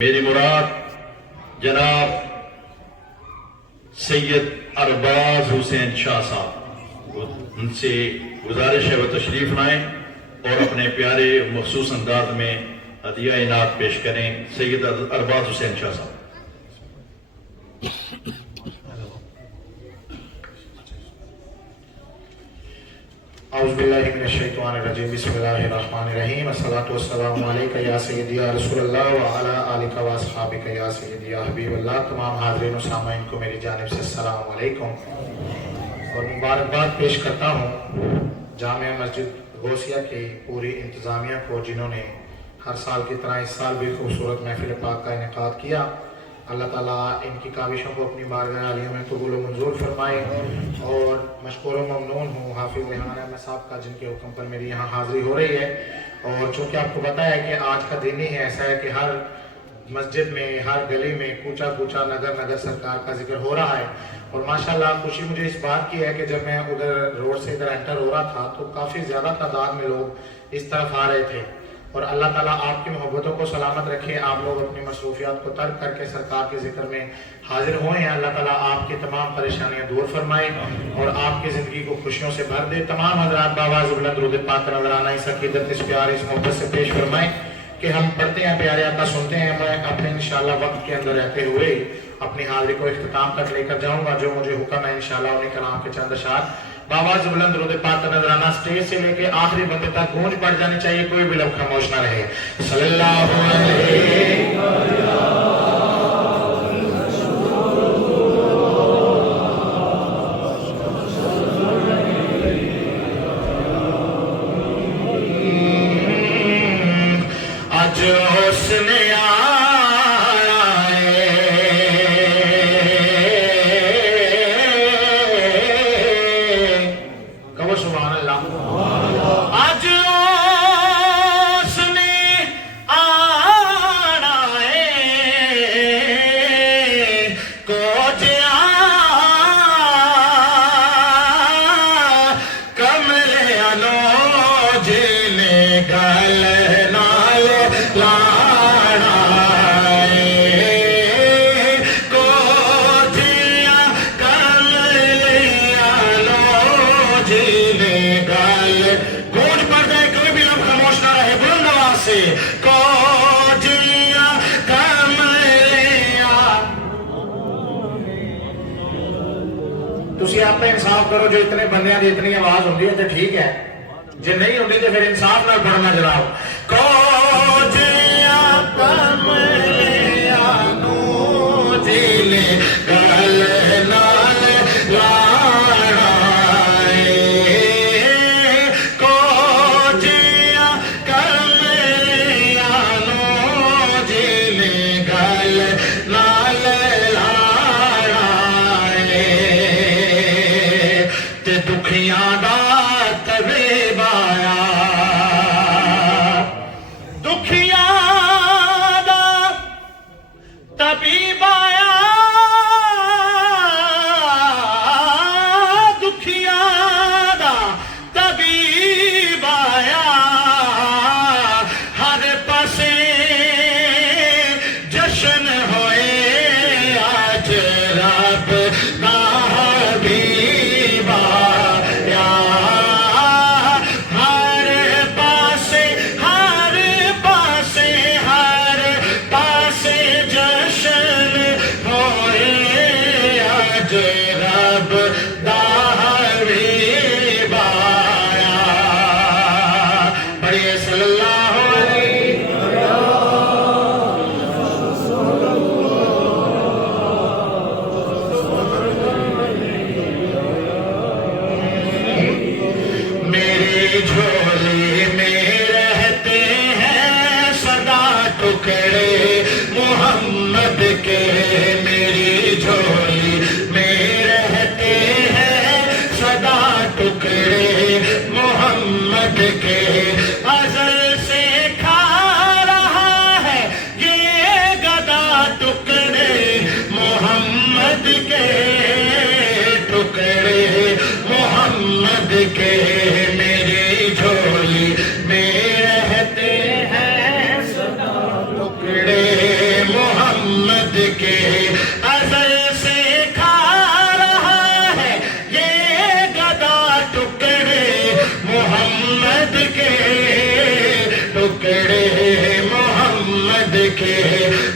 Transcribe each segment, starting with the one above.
میری مراد جناب سید ارباز حسین شاہ صاحب، ان سے گزارش ہے وہ تشریف لائیں اور اپنے پیارے مخصوص انداز میں عطیہ انعام پیش کریں۔ سید ارباز حسین شاہ صاحب۔ اعوذ باللہ من الشیطان الرجیم، بسم اللہ الرحمن الرحیم، الصلاۃ والسلام علیکہ یا سیدی یا رسول اللہ وعلی آلہ و اصحابہ یا سیدی یا حبیب اللہ۔ تمام حاضرین و سامعین کو میری جانب سے السلام علیکم اور مبارکباد پیش کرتا ہوں جامع مسجد غوثیہ کی پوری انتظامیہ کو، جنہوں نے ہر سال کی طرح اس سال بھی خوبصورت محفل پاک کا انعقاد کیا۔ اللہ تعالیٰ ان کی کاوشوں کو اپنی بارگاہ عالیہ میں قبول و منظور فرمائے، اور مشکور و ممنون ہوں حافظ ریحان احمد صاحب کا، جن کے حکم پر میری یہاں حاضری ہو رہی ہے۔ اور چونکہ آپ کو پتہ ہے کہ آج کا دن ہی ایسا ہے کہ ہر مسجد میں، ہر گلی میں، کوچہ کوچہ، نگر نگر سرکار کا ذکر ہو رہا ہے، اور ماشاءاللہ خوشی مجھے اس بات کی ہے کہ جب میں ادھر روڈ سے ادھر انٹر ہو رہا تھا تو کافی زیادہ تعداد میں لوگ اس طرف آ رہے تھے۔ اور اللہ تعالیٰ آپ کی محبتوں کو سلامت رکھے، آپ لوگ اپنی مصروفیات کو ترک کر کے سرکار کے ذکر میں حاضر ہوئے ہیں۔ اللہ تعالیٰ آپ کی تمام پریشانیاں دور فرمائے اور آپ کی زندگی کو خوشیوں سے بھر دے۔ تمام حضرات باواز بلند درود پاک کا نظرانہ اس عقیدت، اس پیار، اس محبت سے پیش فرمائیں کہ ہم پڑھتے ہیں پیارے آقا، سنتے ہیں۔ میں اپنے انشاءاللہ وقت کے اندر رہتے ہوئے اپنی حاضری کو اختتام تک لے کر جاؤں گا۔ جو مجھے حکم ہے انشاءاللہ انہیں کلام کے چند اشعار باواز بلند درود پاک کا نظرانہ اسٹیج سے لے کے آخری بندے تک گونج پڑ جانی چاہیے، کوئی بھی لب خاموش نہ رہے۔ صلی اللہ علیہ آج حسن تسی آپ نے انصاف کرو، جو اتنے بندیاں دی اتنی آواز ہوندی ہے تو ٹھیک ہے، جے نہیں ہوندی تو پھر انصاف نال پڑھنا جناب۔ جھولے میں رہتے ہیں سدا ٹکڑے محمد کے، میری جھولی میں رہتے ہیں سدا ٹکڑے محمد کے۔ ازل سے کھا رہا ہے یہ گدا ٹکڑے محمد کے، ٹکڑے محمد کے، میری جھولی میں رہتے ہیں سدا ٹکڑے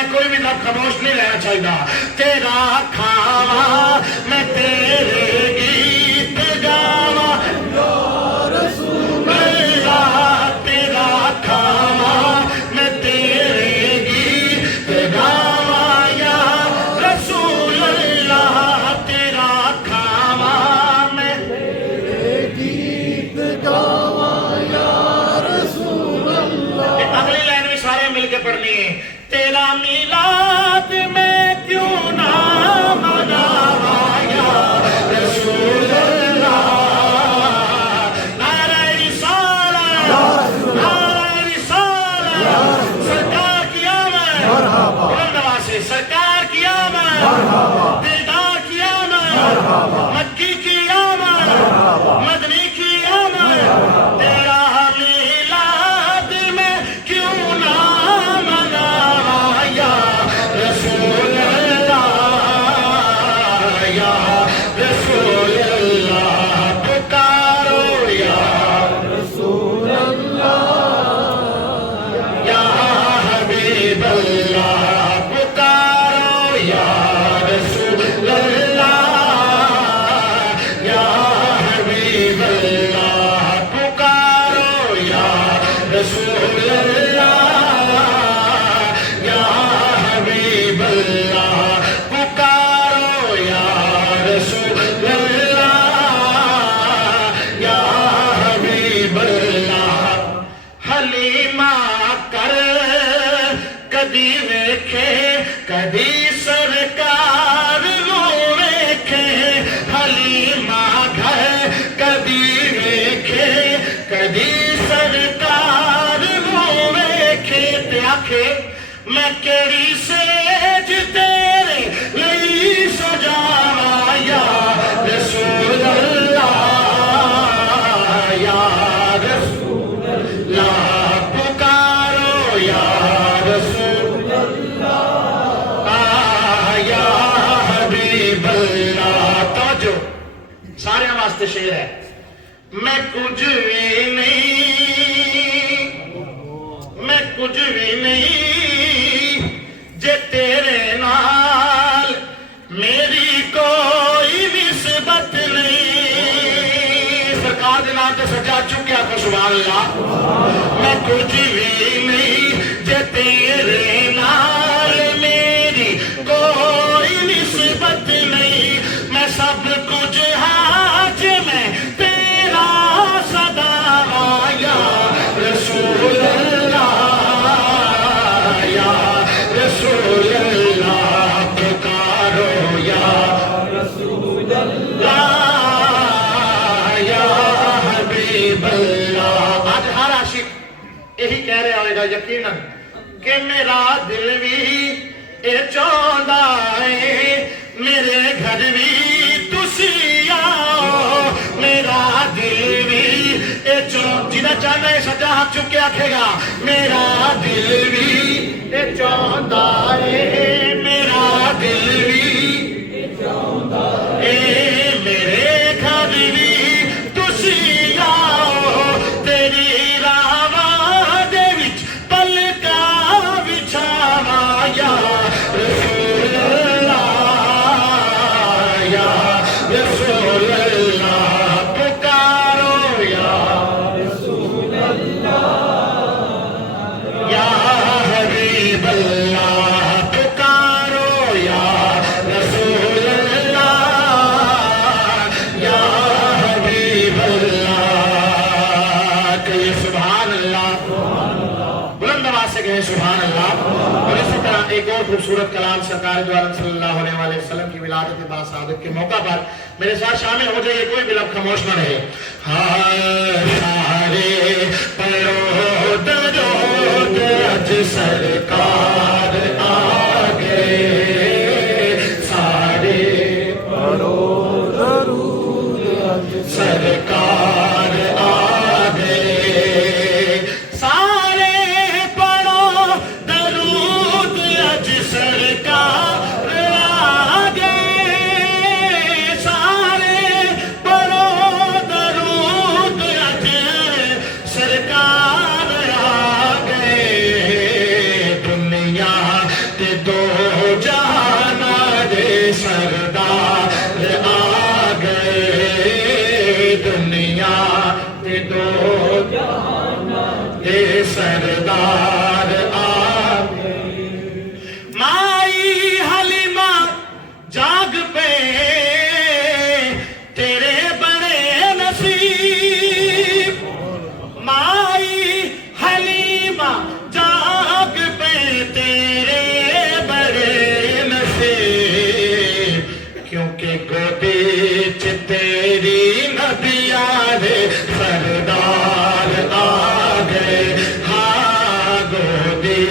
میں کوئی بھی لفظ خاموش نہیں رہنا چاہیے تیرا کھاوا میں تیرے گیت گاوا یا رسول اللہ تیرا کھاوا میں تیرے گیت گاوا یا رسول اللہ تیرا کھاوا میں تیرے گیت گاوا یا رسول اللہ. اگلی لائن بھی سارے مل کے پڑھنی ہے. تیرا میلاد میں کیوں نہ مناوا یا رسول اللہ نعرہ رسالت نعرہ رسالت سرکار کی آمد بلند آواز سے سرکار کی آمد دلدار کی آمد مکی کی آمد مدنی کی آمد تیرا میلاد میں کیوں نہ مناوا یا رسول اللہ یا رسول اللہ پکارو یا رسول اللہ یا حبیب اللہ پکارو یا رسول اللہ یا حبیب اللہ پکارو یا رسول اللہ یا حبیب اللہ پکارو یا رسول اللہ یا حبیب اللہ. حلیمہ کر کدی ویکھے کدی سرکار نو ویکھے حلیمہ گھر کدی ویکھے کدی سرکار نو ویکھے تے آکھے میں کیڑی سیج تیرے لئی سجاوا یا رسول اللہ یا رسول اللہ پکارو یا رسول اللہ یا حبیب اللہ. توجہ سارے واسطے شعر ہے. میں کچھ بھی نہیں میں کچھ بھی نہیں جے تیرے نال میری کوئی نسبت نہیں. سرکار دے نام تے سجا چکیا کو سبحان اللہ. میں کچھ بھی نہیں جے تیرے نال میری کوئی نسبت نہیں. میں سب کچھ آج میں تیرا صدا یا رسول اللہ یا رسول اللہ پکارو یا رسول اللہ یا حبیب اللہ. آج ہر عاشق یہی کہہ رہا ہوئے گا یقیناً کہ میرا دل بھی اے چاہتا ہے میرے گھر بھی تسی آؤ میرا دل بھی اے جنہیں چاہتا ہے سجا ہاتھ چک کے آکھے گا میرا دل بھی اے چاہتا ہے میرا دل بھی اے چاہتا ہے میرے گھر بھی تسی آؤ تیری راواں دے وچ پلکا بچھاواں یا رسول اللہ یا رسول اللہ پکارو یا رسول اللہ یا حبیب اللہ پکارو یا رسول اللہ یا حبیب اللہ. کہیے سبحان اللہ. بلند آواز سے کہیں سبحان اللہ. اور اسی طرح ایک اور خوبصورت کلام سرکار دو عالم صلی اللہ علیہ وسلم کی ولادت باسعادت کے موقع پر میرے ساتھ شامل ہو جائے. کوئی بھی لفظ خاموش نہ رہے. سارے پڑھو درود اج سرکار آگے سارے پڑھو درود اج سرکار آگے سارے پڑھو درود اج سرکار آگے سارے پڑھو درود اج سرکار آگے دنیا دو جہانا دے سردار آ گئے دنیا دے دو جہانا دے سردار آ گئے مائی حلیمہ جاگ پہ تیرے بڑے نصیب مائی حلیمہ جاگ پہ تیرے بڑے نصیب کیونکہ گودی چ تیری نبیاں دے سردار آ گئے ہاں گودی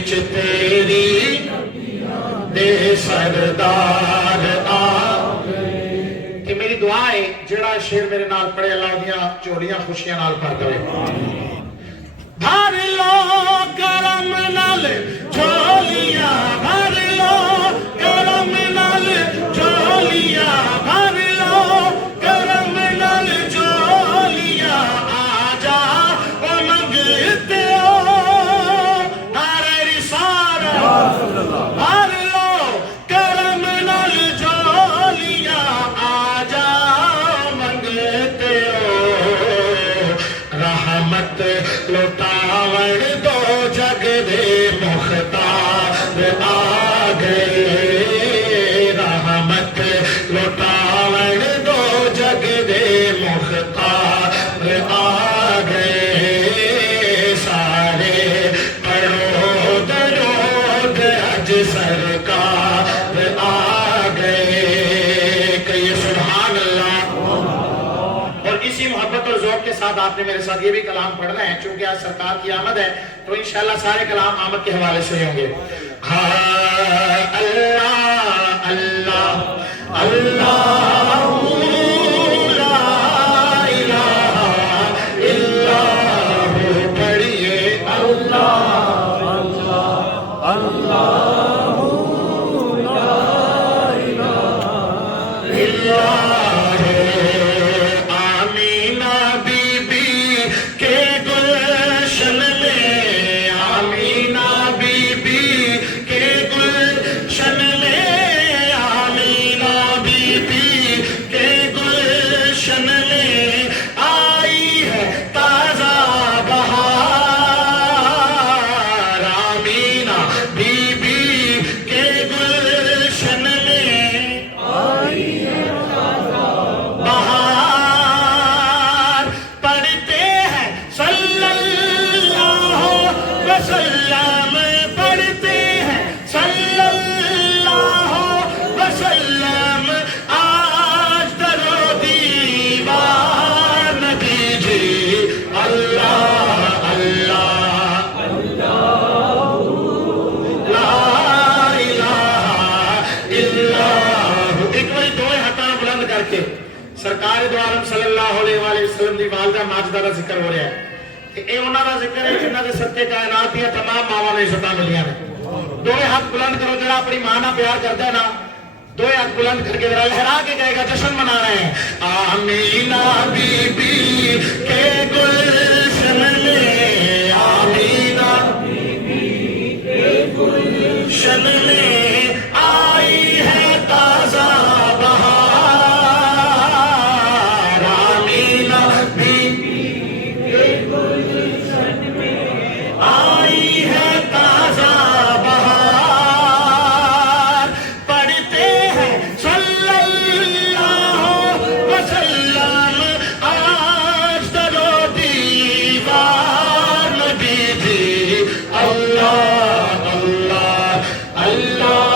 چ تیری دے سردار آ گئے کہ میری دعا ہے جڑا شیر میرے نال پڑھے اللہ دیاں چوریاں خوشیاں نال بھر دے بھر لو کرم نال جھولیاں بھر لو کرم نال جھولیاں بھر لو کرم نال جھولیاں آ جا او منگتے ہو ہر رسالہ بھر لو کرم نال جھولیاں آ جا منگتے ہو رحمت لٹاون دو جگ دے مختار آ گئے رحمت لٹاون دو جگ دے مختار آ گئے سارے پڑھو درود اج سرکار آ گئے کہیے سبحان اللہ اور اسی محبت اور ذوق کے ساتھ آپ نے میرے ساتھ یہ بھی کلام پڑھنا ہے چونکہ آج سرکار کی آمد ہے تو انشاءاللہ سارے کلام آمد کے حوالے سے ہوں گے ہاں اللہ اللہ اللہ لا الہ الا ہو پڑھیے اللہ آمینہ بی بی کے گلشن میں آمینہ بی بی کے گلشن میں آمینہ بی بی کے گلشن میں آئی ہے تازہ بہار آمینہ بی بی کے گلشن میں بہار پڑھتے ہیں صلی اللہ وسلم پڑھتے ہیں صلی اللہ وسلم آج درو دیوار نبی جی اللہ اللہ لا الہ الا ہو ایک بار دوئے ہاتھاں بلند کر کے سرکار دو عالم صلی اللہ علیہ وآلہ وسلم دی والدہ ماجدہ دا ذکر ہو رہا ہے کہ اے انہاں دا ذکر ہے جنہاں دے صدقے کائنات دیا تمام ماواں نے عزتاں ملیاں نے دوئے ہاتھ بلند کرو جڑا اپنی ماں نال پیار کردا ہے نا دوئے ہاتھ بلند کر کے ذرا لہرا کے کہے گا جشن منا رہے ہیں آمینہ بی بی کے گلشن میں آمینہ بی بی کے گلشن میں آئی ہے تازہ بہار آمینہ بی بی کے گلشن میں آئی ہے تازہ بہار پڑھتے ہیں صلی اللہ وسلم آج درو دیوار نبی جی اللہ اللہ اللہ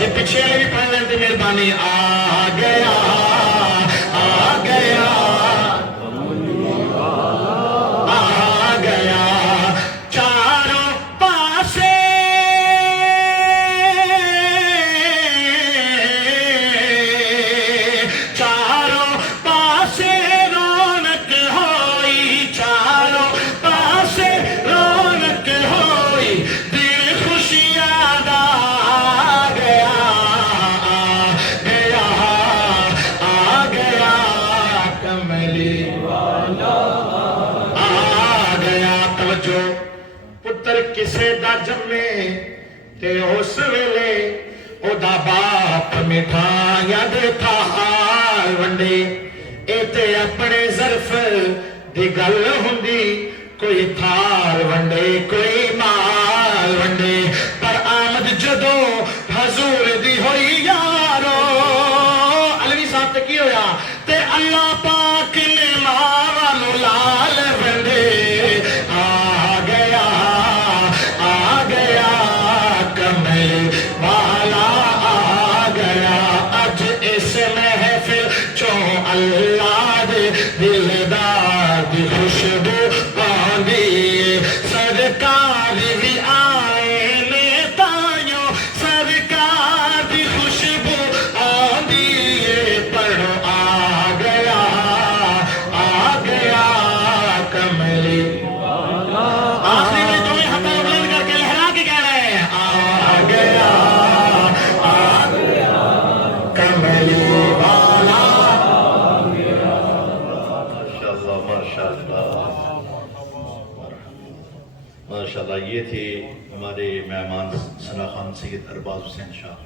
جی پیچھے والے بھی پڑھ لیں تو مہربانی آ گیا آ گیا آ گیا چاروں پاسے چاروں پاسے رونق ہوئی چاروں پاسے رونق ہوئی دل خوشیاں دا آ گیا آ گیا آ گیا کملی والا آ گیا توجہ پتر کسے دا جمے تے اس ویلے او دا باپ مٹھائیاں دے تھا حال ونڈے اے تے اپنے ظرف دی گل ہوندی کوئی تھال ونڈے کوئی مال ونڈے پر آمد جدو حضور دی ہوئی یارو علوی صاحب تے کی ہویا تے اللہ پاک نے ماوا نو لال ونڈے آ گیا کمل والا آ گیا اج اس محفل چوں اللہ دے دلدار دی خوشبو پاندی سرکار بھی آئے نے تائیوں سرکار دی خوشبو آندی پڑھو آ گیا کملی آخری میں تمہیں ہاتھوں بلند کر کے لہرا کے کہہ رہے ہیں آ گیا کملی والا ماشاءاللہ یہ تھے ہمارے مہمان ثنا خان سید ارباز حسین شاہ